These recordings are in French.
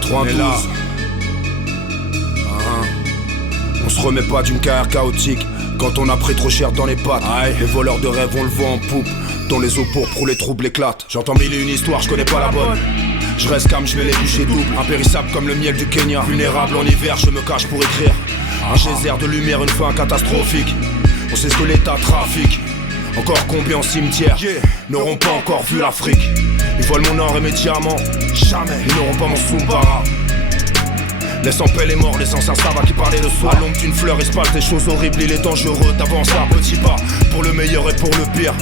92. On se remet pas d'une carrière chaotique quand on a pris trop cher dans les pattes. Les voleurs de rêve on le voit en poupe, dans les eaux pourpres où les troubles éclatent. J'entends mille et une histoires, je connais pas la bonne. Je reste calme, je mets les bouchées doubles. Impérissable comme le miel du Kenya. Vulnérable en hiver, je me cache pour écrire. Un geyser de lumière, une fin catastrophique. On sait ce que l'état trafique. Encore combien en cimetière n'auront pas encore vu l'Afrique. Ils volent mon or et mes diamants. Jamais, ils n'auront pas mon Sumbara. Laisse en paix les morts, les anciens savants qui parlaient le soir. À l'ombre d'une fleur, il se passe des choses horribles. Il est dangereux d'avancer à petits pas, pour le meilleur et pour le pire.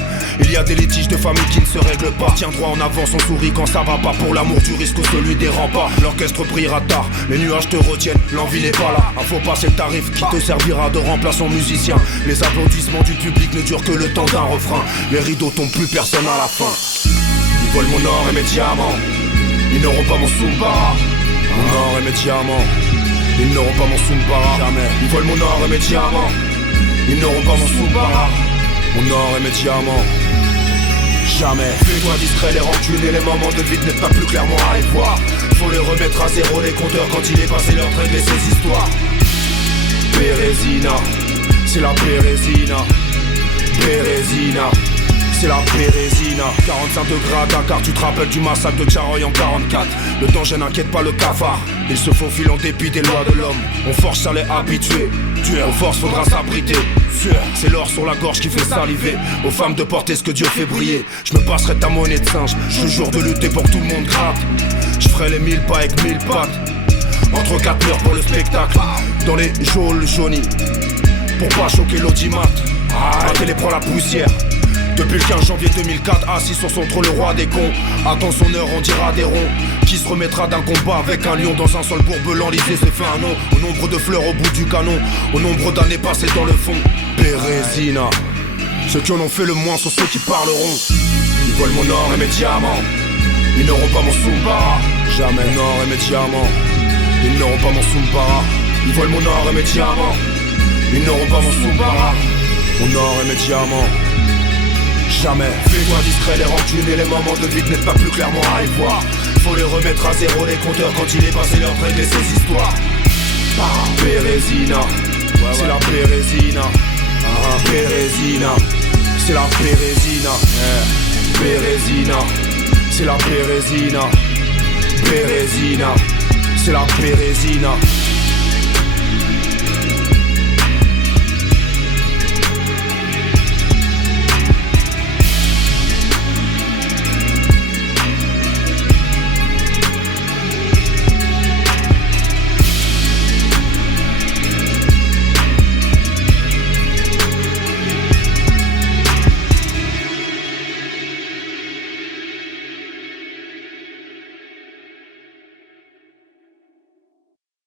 Il y a des litiges de famille qui ne se règlent pas. Tiens droit en avance, on sourit quand ça va pas. Pour l'amour du risque ou celui des remparts. L'orchestre brillera tard, les nuages te retiennent. L'envie n'est pas là, un faux pas c'est le tarif qui te servira de remplaçant musicien. Les applaudissements du public ne durent que le temps d'un refrain. Les rideaux tombent, plus personne à la fin. Ils volent mon or et mes diamants. Ils n'auront pas mon Sumbara. Mon or et mes diamants, ils n'auront pas mon Sumbara. Jamais. Ils volent mon or et mes diamants. Ils n'auront pas mon Sumbara. Mon or et mes diamants. Jamais. Fais-toi discret, les rancunes et les moments de vide n'êtes pas plus clairement à y voir. Faut les remettre à zéro les compteurs quand il est passé l'heure de régler ces histoires. Bérésina, c'est la Bérésina. Bérésina, c'est la Bérésina. 45 degrés à Dakar, tu te rappelles du massacre de Tcharoy en 44. Le danger n'inquiète pas le cafard. Il se faufile en dépit des lois de l'homme. On force à les habituer. Aux forces faudra s'abriter. C'est l'or sur la gorge qui fait saliver. Aux femmes de porter ce que Dieu fait briller. Je me passerai ta monnaie de singe. Je te jure de lutter pour que tout le monde gratte. Je ferai les 1000 pas avec 1000 pattes. Entre 4 murs pour le spectacle. Dans les geôles jaunies. Pour pas choquer l'audimat. La télé prend la poussière. Depuis le 15 janvier 2004, assis sur son trône, le roi des cons. Attends son heure, on dira des ronds. Qui se remettra d'un combat avec un lion dans un sol bourbelant? L'idée s'est fait un nom. Au nombre de fleurs au bout du canon, au nombre d'années passées dans le fond. Bérésina, ceux qui en ont fait le moins sont ceux qui parleront. Ils volent mon or et mes diamants. Ils n'auront pas mon Sumbara. Jamais. Mon or et mes diamants. Ils n'auront pas mon Sumbara. Ils volent mon or et mes diamants. Ils n'auront pas mon Sumbara. Mon or et mes diamants. Jamais. Fais-toi discret, les rancunes et les moments de vide n'êtes pas plus clairement à y voir. Faut les remettre à zéro les compteurs quand il est passé l'heure de régler ces histoires. Bérésina, c'est la Bérésina. Bérésina, c'est la Bérésina. Bérésina, c'est la Bérésina. Bérésina, c'est la Bérésina.